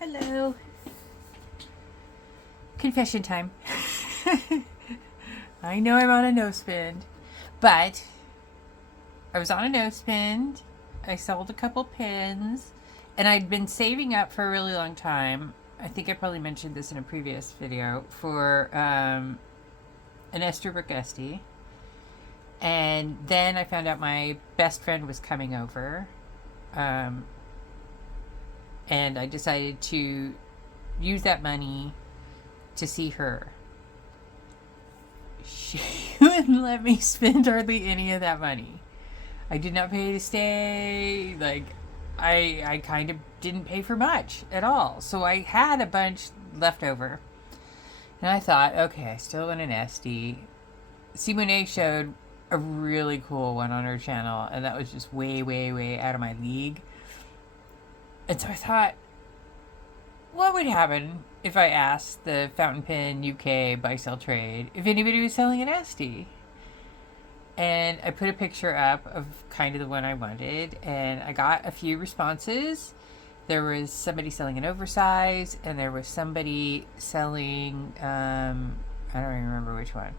Hello. Confession time. I know I'm on a no spend, but I was on a no spend. I sold a couple pins, and I'd been saving up for a really long time. I think I probably mentioned this in a previous video for an Esterbrook Estie. And then I found out my best friend was coming over. And I decided to use that money to see her. She wouldn't let me spend hardly any of that money. I did not pay to stay. Like, I kind of didn't pay for much at all. So I had a bunch left over. And I thought, okay, I still want an Estie. Simone showed a really cool one on her channel, and that was just way, way, way out of my league. And so I thought, what would happen if I asked the Fountain Pen UK buy sell trade if anybody was selling an Estie? And I put a picture up of kind of the one I wanted, and I got a few responses. There was somebody selling an oversize, and there was somebody selling, I don't even remember which one.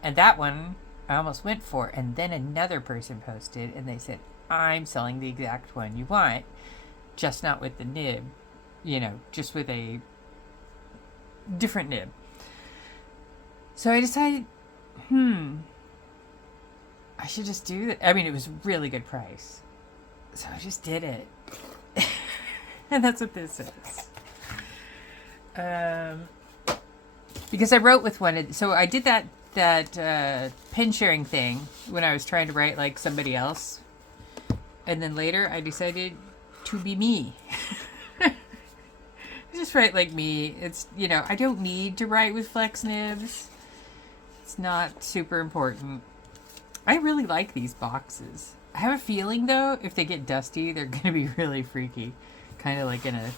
And that one I almost went for, and then another person posted, and they said, I'm selling the exact one you want, just not with the nib, just with a different nib. So I decided, I should just do that. I mean, it was a really good price. So I just did it. And that's what this is. Because I wrote with one. So I did that pen sharing thing when I was trying to write like somebody else. And then later I decided to be me. Just write like me. It's, I don't need to write with flex nibs. It's not super important. I really like these boxes. I have a feeling though, if they get dusty, they're going to be really freaky. Kind of like in a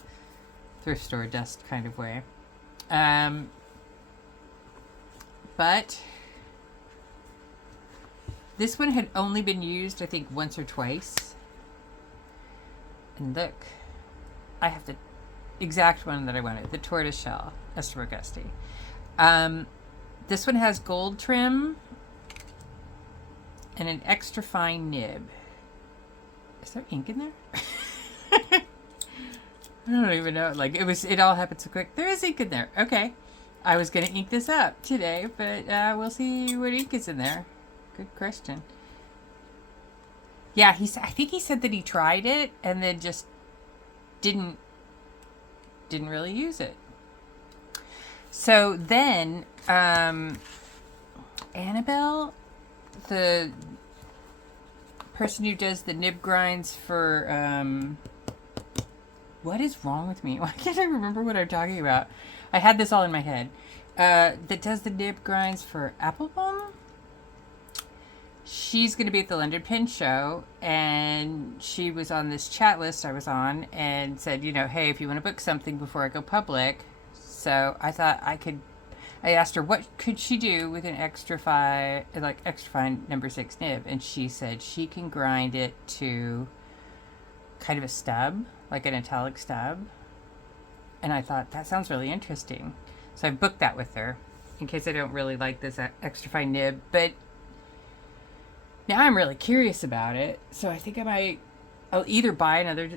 thrift store dust kind of way. But this one had only been used, I think, once or twice. And look, I have the exact one that I wanted, the Tortoiseshell Esterbrook Estie. This one has gold trim and an extra fine nib. Is there ink in there? I don't even know. Like, it all happened so quick. There is ink in there. Okay. I was going to ink this up today, but we'll see what ink is in there. Good question. Yeah, I think he said that he tried it and then just didn't really use it. So then, Annabelle, the person who does the nib grinds for, what is wrong with me? Why can't I remember what I'm talking about? I had this all in my head. That does the nib grinds for Applebaum. She's going to be at the London Pen Show, and she was on this chat list I was on and said, hey, if you want to book something before I go public. So I thought I asked her what could she do with an extra fine number 6 nib, and she said she can grind it to kind of a stub, like an metallic stub. And I thought, that sounds really interesting. So I booked that with her in case I don't really like this extra fine nib. But now I'm really curious about it. So I think I'll either buy another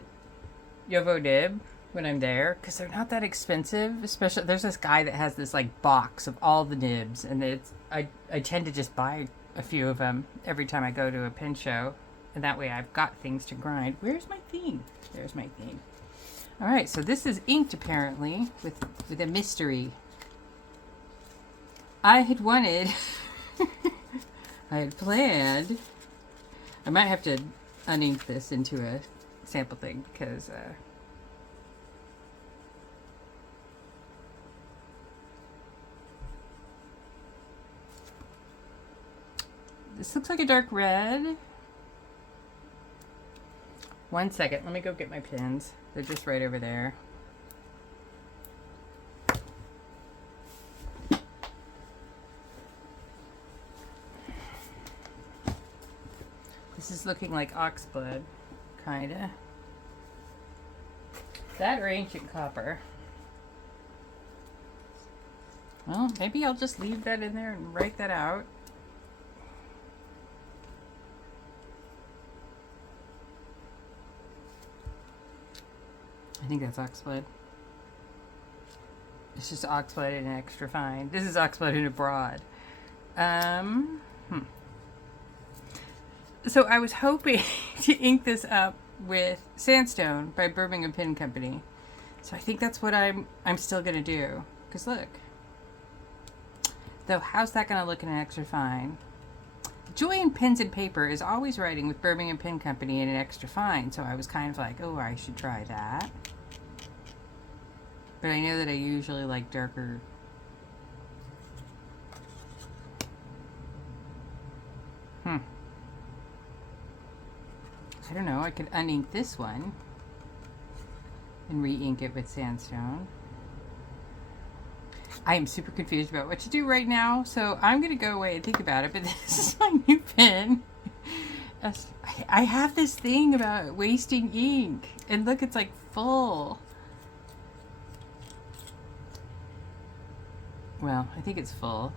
Yovo nib when I'm there, because they're not that expensive. Especially, there's this guy that has this like box of all the nibs. And I tend to just buy a few of them every time I go to a pen show. And that way I've got things to grind. Where's my theme? There's my theme. All right, so this is inked apparently with a mystery. I had wanted, I had planned, I might have to unink this into a sample thing because this looks like a dark red. One second, let me go get my pins. They're just right over there. This is looking like oxblood, kinda. That or ancient copper. Well, maybe I'll just leave that in there and write that out. I think that's oxblood. It's just oxblood and extra fine. This is oxblood in a broad. So I was hoping to ink this up with Sandstone by Birmingham Pen Company. So I think that's what I'm still gonna do. Cause look. Though how's that gonna look in an extra fine? Joy in Pens and Paper is always writing with Birmingham Pen Company in an extra fine. So I was kind of like, oh, I should try that. But I know that I usually like darker. I don't know, I could unink this one and re-ink it with Sandstone. I am super confused about what to do right now, so I'm going to go away and think about it, but this is my new pen. I have this thing about wasting ink, and look, it's like full. Well, I think it's full.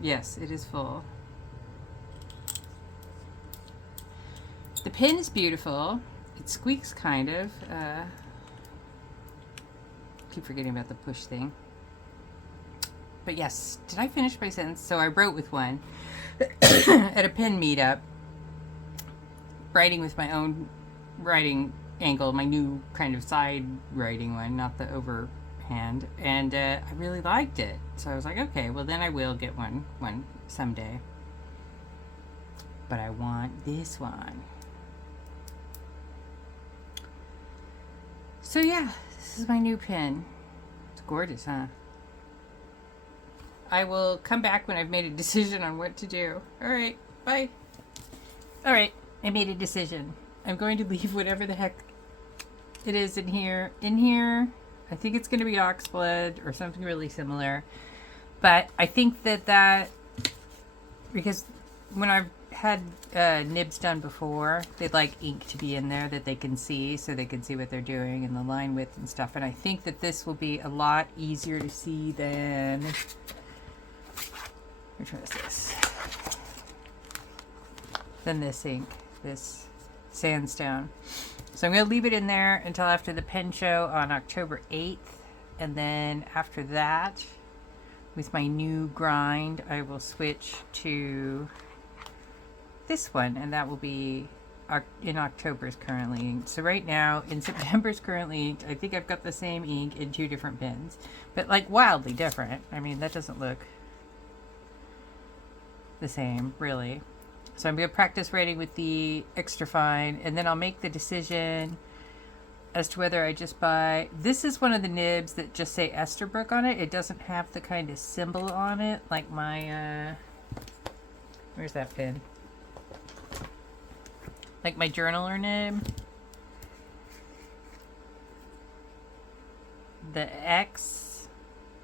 Yes, it is full. The pen is beautiful. It squeaks kind of. Keep forgetting about the push thing. But yes, did I finish my sentence? So I wrote with one at a pen meetup, writing with my own writing angle, my new kind of side writing one, not the overhand, and I really liked it. So I was like, okay, well then I will get one someday. But I want this one. So yeah, this is my new pen. It's gorgeous, huh? I will come back when I've made a decision on what to do. Alright, bye. Alright, I made a decision. I'm going to leave whatever the heck it is in here. I think it's going to be oxblood or something really similar. But I think that because when I've had nibs done before, they'd like ink to be in there that they can see, so they can see what they're doing and the line width and stuff. And I think that this will be a lot easier to see than, which one is this? Than this ink, this Sandstone. So I'm going to leave it in there until after the pen show on October 8th. And then after that, with my new grind, I will switch to this one, and that will be in October's currently inked. So right now, in September's currently inked, I think I've got the same ink in 2 different pens, but like wildly different. I mean, that doesn't look the same, really. So I'm going to practice writing with the extra fine, and then I'll make the decision as to whether I just buy... This is one of the nibs that just say Esterbrook on it. It doesn't have the kind of symbol on it, like my... where's that pen? Like my journaler nib. The X.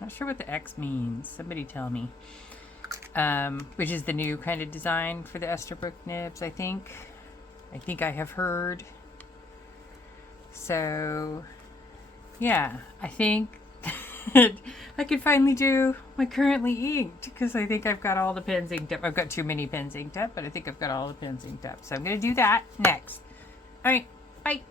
Not sure what the X means. Somebody tell me. Which is the new kind of design for the Esterbrook nibs, I think. I have heard. So, yeah. I think I could finally do my currently inked, because I think I've got all the pens inked up. I've got too many pens inked up, but I think I've got all the pens inked up. So I'm going to do that next. All right. Bye.